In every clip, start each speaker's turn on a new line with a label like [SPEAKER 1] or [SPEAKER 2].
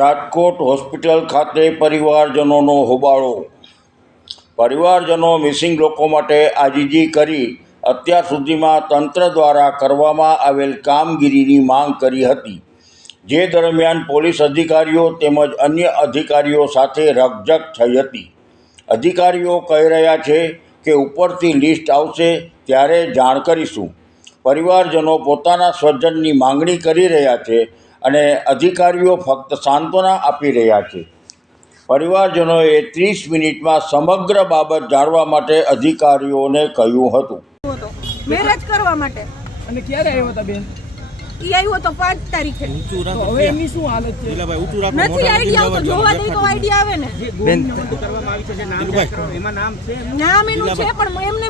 [SPEAKER 1] Rajkot hospital ખાતે પરિવારજનોનો હોબાળો પરિવારજનો મિસિંગ લોકો માટે આજીજી કરી અત્યાર સુધીમાં તંત્ર દ્વારા કરવામાં આવેલ કામગીરીની માંગ કરી હતી જે દરમિયાન પોલીસ અધિકારીઓ તેમજ અન્ય અધિકારીઓ સાથે રકઝક થઈ હતી અધિકારીઓ કહી રહ્યા છે કે ઉપરથી લિસ્ટ આવશે ત્યારે જાણ કરીશું પરિવારજનો પોતાના સ્વજનની માંગણી કરી રહ્યા છે અને અધિકારીઓ ફક્ત સાંત્વના આપી રહ્યા છે પરિવારજનોએ ત્રીસ મિનિટમાં સમગ્ર બાબત જાણવા માટે અધિકારીઓને કહ્યું
[SPEAKER 2] હતું મેરેજ કરવા માટે
[SPEAKER 3] અને ક્યારે આવ્યો હતો બેન
[SPEAKER 2] ઈ આવ્યો હતો પાંચ તારીખે હવે એની શું હાલત છે
[SPEAKER 3] એટલે ભાઈ ઉતુરા
[SPEAKER 2] નથી આઈડિયા આવતો જોવા દઈ આઈડિયા આવે ને
[SPEAKER 3] બેન કરવામાં આવી છે નામ એમાં નામ છે
[SPEAKER 2] નામ એનું છે પણ એમને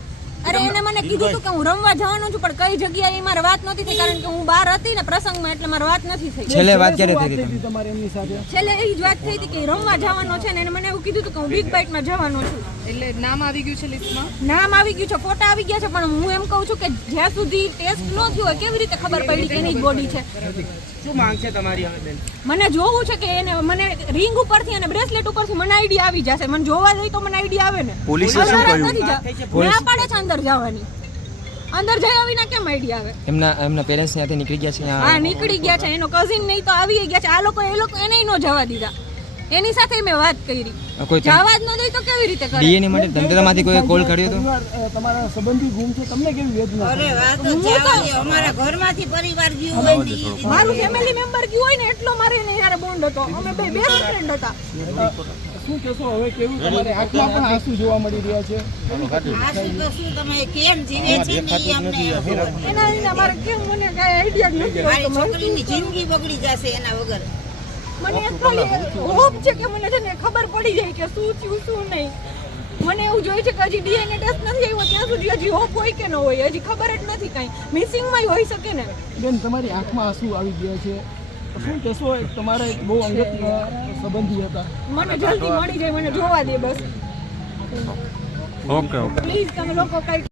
[SPEAKER 2] અરે એને મને કીધું તું કે હું રમવા જવાનું છું પણ કઈ જગ્યાએ મારી વાત નથી કારણ કે હું બહાર હતી ને પ્રસંગમાં એટલે મારી વાત નથી
[SPEAKER 3] થઈ વાત તમારી એમની
[SPEAKER 2] સાથે એ જ વાત થઈ હતી કે રમવા જવાનો છે ને એને મને એવું કીધું કે હું બિગ બાઇટ માં જવાનો છું
[SPEAKER 3] એટલે નામ આવી ગયું છે લિસ્ટમાં
[SPEAKER 2] નામ આવી ગયું છે ફોટા આવી ગયા છે પણ હું એમ કહું છું કે જ્યાં સુધી ટેસ્ટ ન થયો હોય કેવી રીતે ખબર પડી કે એની બોડી છે
[SPEAKER 3] શું માંગ છે તમારી હવે
[SPEAKER 2] મને જોવું છે કે એને મને રિંગ ઉપરથી અને બ્રેસલેટ ઉપરથી મને આઈડિયા આવી જશે મને જોવા જઈ તો મને આઈડિયા આવે ને પોલીસે શું કહ્યું પોલીસ પાડે છે અંદર જવાની અંદર જાય વિના કેમ આઈડિયા આવે
[SPEAKER 3] એમના એમના પેરેન્ટ્સ ત્યાંથી નીકળી ગયા છે
[SPEAKER 2] હા નીકળી ગયા છે એનો કઝિન નહીં તો આવી ગયા છે આ લોકો એ લોકો એને ન જવા દીધા એની સાથે મેં વાત કરી કોઈ જવા ન દઈ તો કેવી રીતે કરે
[SPEAKER 3] ડીએ માટે ધંધામાંથી કોઈ કોલ કર્યો તો તમારા સંબંધી ગુમ છે તમને કેવી વેદના
[SPEAKER 2] અરે વાત અમારા ઘરમાંથી પરિવાર ગયો
[SPEAKER 3] હોય
[SPEAKER 2] મારું ફેમિલી મેમ્બર ગયો હોય ને એટલો મારે ને યાર બોન્ડ હતો અમે બે બે ફ્રેન્ડ હતા
[SPEAKER 3] શું શું હવે કેવું પણ જોવા મળી રહ્યા છે
[SPEAKER 2] તમે કેમ કેમ મને છોકરી ની જિંદગી બગડી જશે એના વગર મને ખાલી હોપ છે કે મને છે ને ખબર પડી જાય કે શું થયું શું નહીં મને એવું જોઈએ છે કે હજી ડીએનએ ટેસ્ટ નથી આવ્યો ત્યાં સુધી હજી હોપ હોય કે ન હોય હજી ખબર જ નથી કાંઈ મિસિંગમાં હોઈ શકે ને
[SPEAKER 3] બેન તમારી આંખમાં આંસુ આવી ગયા છે શું કહેશો તમારે બહુ અંગત સંબંધી હતા
[SPEAKER 2] મને જલ્દી મળી જાય મને જોવા દે બસ
[SPEAKER 3] ઓકે ઓકે પ્લીઝ તમે લોકો કઈ